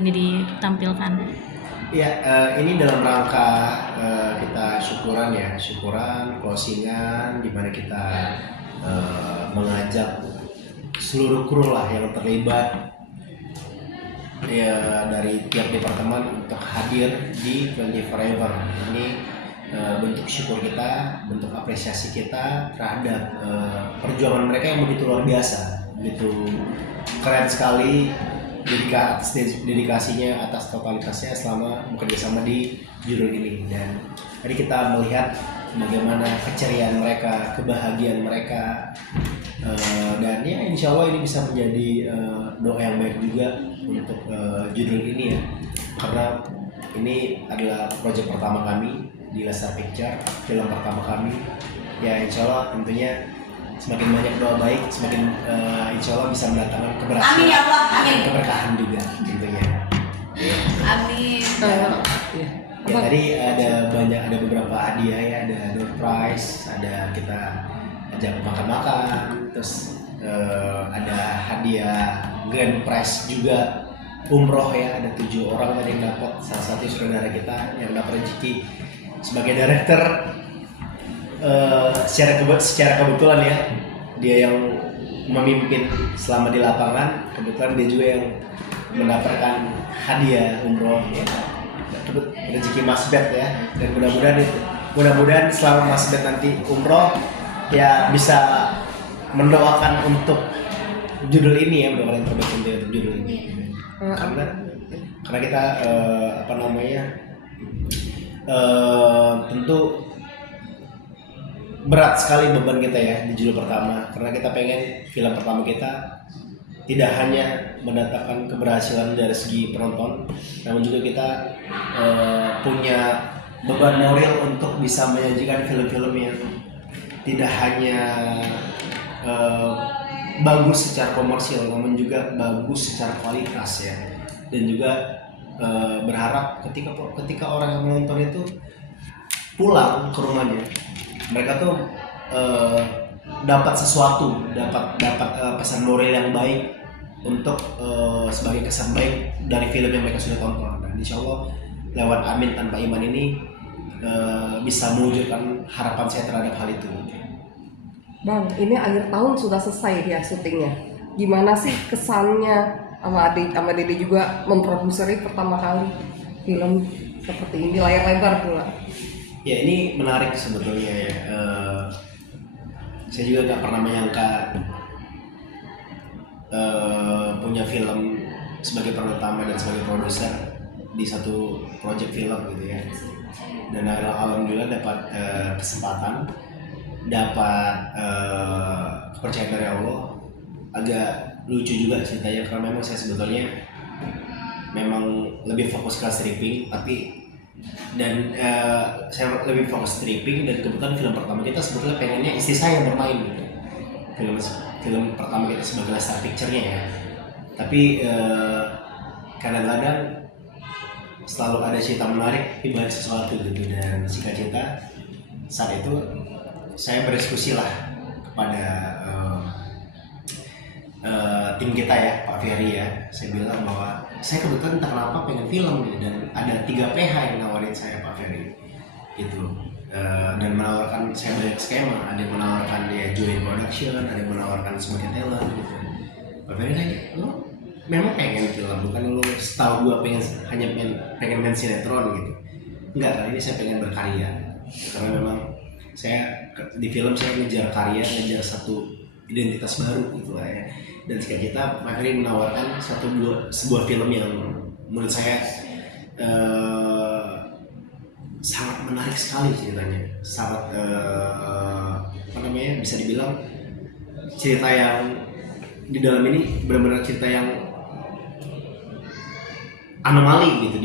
ini ditampilkan. Ya, ini dalam rangka kita syukuran closingan, di mana kita mengajak seluruh kru lah yang terlibat ya dari tiap departemen untuk hadir di 20 Forever. Ini bentuk syukur kita, bentuk apresiasi kita terhadap perjuangan mereka yang begitu luar biasa, begitu keren sekali, dedikasinya atas totalitasnya selama bekerja sama di judul ini. Dan tadi kita melihat bagaimana keceriaan mereka, kebahagiaan mereka, dan ya insya Allah ini bisa menjadi doa yang baik juga untuk judul ini ya, karena ini adalah proyek pertama kami di Lestar Picture, film pertama kami ya. Insya Allah tentunya semakin banyak doa baik, semakin insya Allah bisa mendatangkan keberhasilan. Amin ya Allah, amin. Keberkahan juga tentunya. Amin. Ya tadi ada beberapa hadiah ya, ada door prize, ada kita ajak makan-makan, terus ada hadiah grand prize juga umroh ya, ada 7 orang tadi yang dapat. Salah satu saudara kita yang dapat rezeki sebagai director secara kebetulan ya, dia yang memimpin selama di lapangan, kebetulan dia juga yang mendapatkan hadiah umroh ya, rezeki Mas Bet ya. Dan mudah-mudahan selama Mas Bet nanti umroh ya bisa mendoakan untuk judul ini ya, mendoakan yang terbaik untuk judul ini. Karena kita tentu berat sekali beban kita ya di judul pertama, karena kita pengen film pertama kita tidak hanya mendatangkan keberhasilan dari segi penonton, namun juga kita punya beban moral untuk bisa menyajikan film-film yang tidak hanya bagus secara komersial, namun juga bagus secara kualitas ya. Dan juga berharap ketika orang yang menonton itu pulang ke rumahnya, mereka tuh dapat sesuatu, dapat pesan moral yang baik untuk sebagai kesan baik dari film yang mereka sudah tonton. Dan insya Allah lewat Amin Tanpa Iman ini bisa mewujudkan harapan saya terhadap hal itu. Bang, ini akhir tahun sudah selesai ya syutingnya. Gimana sih kesannya sama Dede juga memproduksi pertama kali film seperti ini, layar lebar pula? Ya ini menarik sebetulnya ya. Saya juga nggak pernah menyangka punya film sebagai peran utama dan sebagai produser di satu proyek film gitu ya. Dan alhamdulillah dapat kesempatan, dapat kepercayaan dari Allah. Agak lucu juga ceritanya, karena memang saya sebetulnya memang lebih fokus ke stripping, saya lebih fokus stripping, dan kebetulan film pertama kita sebetulnya pengennya istri saya yang bermain gitu. Film pertama kita sebagai Lestar Picture-nya ya. Tapi kadang-kadang selalu ada cerita menarik di balik sesuatu gitu, dan singkat cerita saat itu saya berdiskusi lah kepada tim kita ya, Pak Ferry ya. Saya bilang bahwa saya kebetulan entah kenapa pengen film gitu, dan ada 3 PH yang nawarin saya, Pak Ferry gitu, dan menawarkan saya banyak skema. Ada yang menawarkan dia join production, ada yang menawarkan sebagai talent gitu. Pak Ferry nanya, lo memang pengen film, bukan lo setahu gua pengen main sinetron gitu? Enggak, kali ini saya pengen berkarya, karena memang saya di film saya ngejar karya, ngejar satu identitas baru gitu lah ya. Dan sekarang kita akhirnya menawarkan sebuah film yang menurut saya sangat menarik sekali ceritanya, sangat bisa dibilang cerita yang di dalam ini benar-benar cerita yang anomali gitu,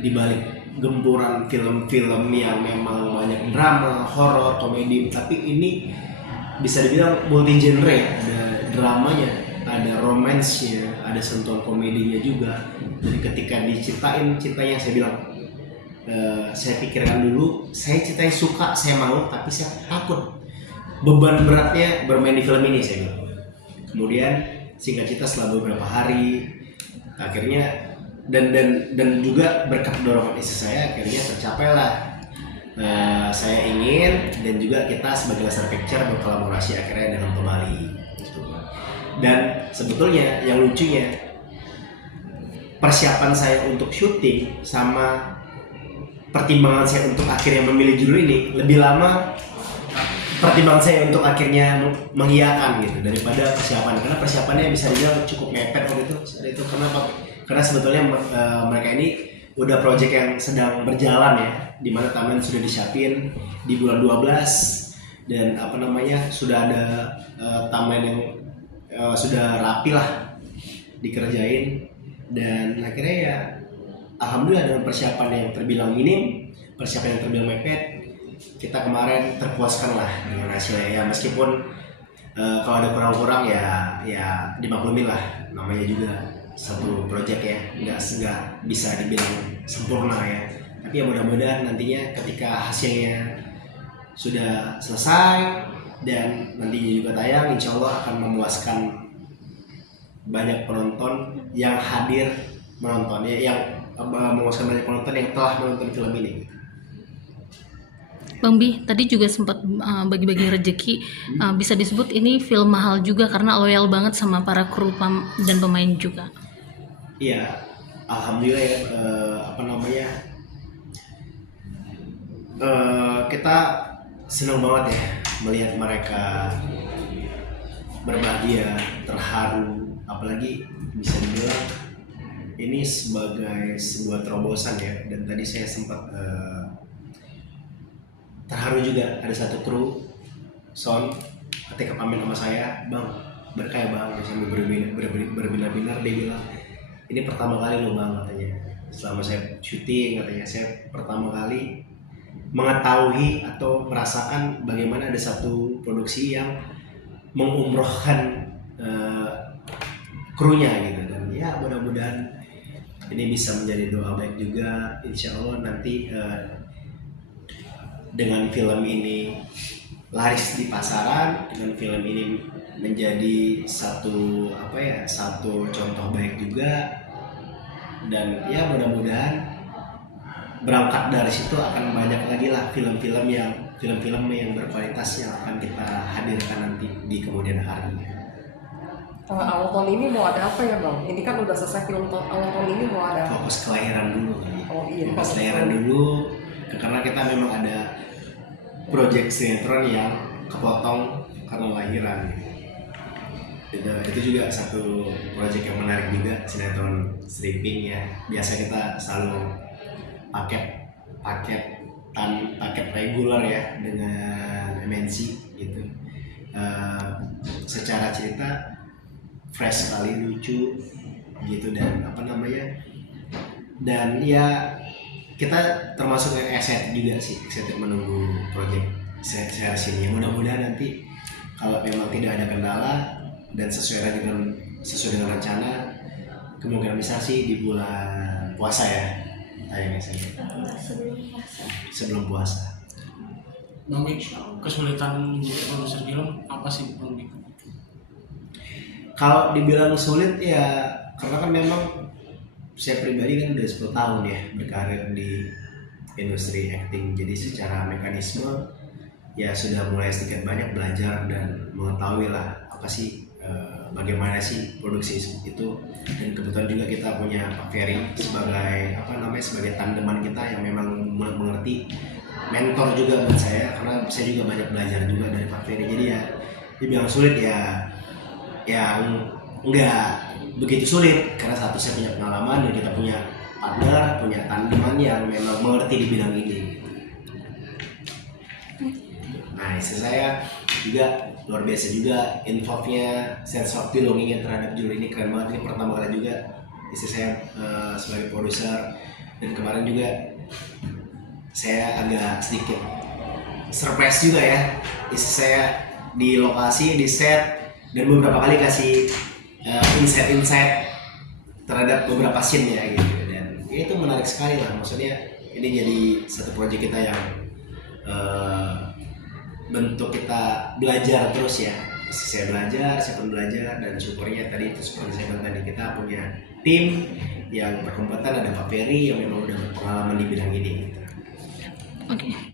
di balik gempuran film-film yang memang banyak drama, horor, komedi, tapi ini bisa dibilang multi genre ya. Ada dramanya, ada romansnya, ada sentuhan komedinya juga. Jadi ketika diceritain ceritanya, saya bilang saya pikirkan dulu, saya ceritanya suka, saya mau, tapi saya takut beban beratnya bermain di film ini, saya bilang. Kemudian singkat cerita setelah beberapa hari Akhirnya dan juga berkat dorongan istri saya akhirnya tercapailah saya ingin, dan juga kita sebagai Laser Picture berkolaborasi akhirnya dengan Tomali gitu. Dan sebetulnya yang lucunya, persiapan saya untuk syuting sama pertimbangan saya untuk akhirnya memilih judul ini lebih lama pertimbangan saya untuk akhirnya mengiyakan gitu daripada persiapan, karena persiapannya bisa dibilang cukup mepet waktu itu. Kenapa? Karena sebetulnya mereka ini udah project yang sedang berjalan ya, di mana timeline sudah disiapin di bulan 12 dan sudah ada timeline yang sudah rapi lah dikerjain, dan akhirnya ya alhamdulillah dengan persiapan yang terbilang minim, persiapan yang terbilang mepet, kita kemarin terpuaskan lah dengan hasilnya ya, meskipun kalau ada kurang-kurang ya dimaklumi lah, namanya juga satu project ya, nggak bisa dibilang sempurna ya, tapi ya mudah-mudahan nantinya ketika hasilnya sudah selesai dan nantinya juga tayang, insya Allah akan memuaskan banyak penonton yang hadir menonton ya, yang memuaskan banyak penonton yang telah menonton film ini. Bang Bi, tadi juga sempat bagi-bagi rezeki, bisa disebut ini film mahal juga karena loyal banget sama para kru dan pemain juga. Iya, alhamdulillah ya, kita senang banget ya melihat mereka berbahagia, terharu, apalagi bisa dibilang ini sebagai sebuah terobosan ya. Dan tadi saya sempat terharu juga, ada satu kru sound ketika pamit sama saya, "Bang, berkah ya Bang," sambil berbinar-binar dia bilang, "Ini pertama kali loh Bang," katanya, "selama saya syuting," katanya, "saya pertama kali mengetahui atau merasakan bagaimana ada satu produksi yang mengumrohkan krunya gitu." Dan ya mudah-mudahan ini bisa menjadi doa baik juga, insya Allah nanti dengan film ini laris di pasaran, dengan film ini menjadi satu contoh baik juga, dan ya mudah-mudahan berangkat dari situ akan banyak lagi lah film-film yang berkualitas yang akan kita hadirkan nanti di kemudian hari. Awal tahun ini mau ada apa ya Bang? Ini kan udah selesai film awal tahun ini, mau ada Fokus kelahiran dulu kali. Oh iya, Fokus kelahiran dulu, karena kita memang ada project sinetron yang kepotong karena lahiran. Itu juga satu project yang menarik juga, sinetron stripping ya. Biasa kita selalu paket reguler ya dengan MNC gitu. Secara cerita fresh sekali, lucu gitu, dan ya kita termasuk yang excited juga sih, excited menunggu project series ini. Mudah-mudahan nanti kalau memang tidak ada kendala dan sesuai dengan rencana, kemungkinan besar sih di bulan puasa ya tayangnya saya. Sebelum puasa. Bang Bi, kesulitan menjadi produser film apa sih Bang Bi? Kalau dibilang sulit ya karena kan memang saya pribadi kan udah 10 tahun ya berkarir di industri acting, jadi secara mekanisme ya sudah mulai sedikit banyak belajar dan mengetahui lah apa sih bagaimana sih produksi itu. Dan kebetulan juga kita punya Pak Ferry sebagai tandeman kita yang memang mengerti, mentor juga buat saya, karena saya juga banyak belajar juga dari Pak Ferry. Jadi ya dibilang sulit ya enggak begitu sulit, karena satu saya punya pengalaman dan kita punya partner, punya tandeman yang memang mengerti di bidang ini. Nah, istri saya juga luar biasa juga, involve-nya, sense of belonging-nya terhadap judul ini keren banget. Ini pertama kali juga istri saya sebagai produser, dan kemarin juga saya agak sedikit surprise juga ya, istri saya di lokasi, di set, dan beberapa kali kasih insight terhadap beberapa scene-nya gitu. Dan ya itu menarik sekali lah, maksudnya ini jadi satu proyek kita yang bentuk kita belajar terus ya. Saya belajar, saya pun belajar, dan syukurnya tadi itu seperti saya bilang tadi, kita punya tim yang berkompeten, ada Pak Ferry yang memang udah berpengalaman di bidang ini. Oke.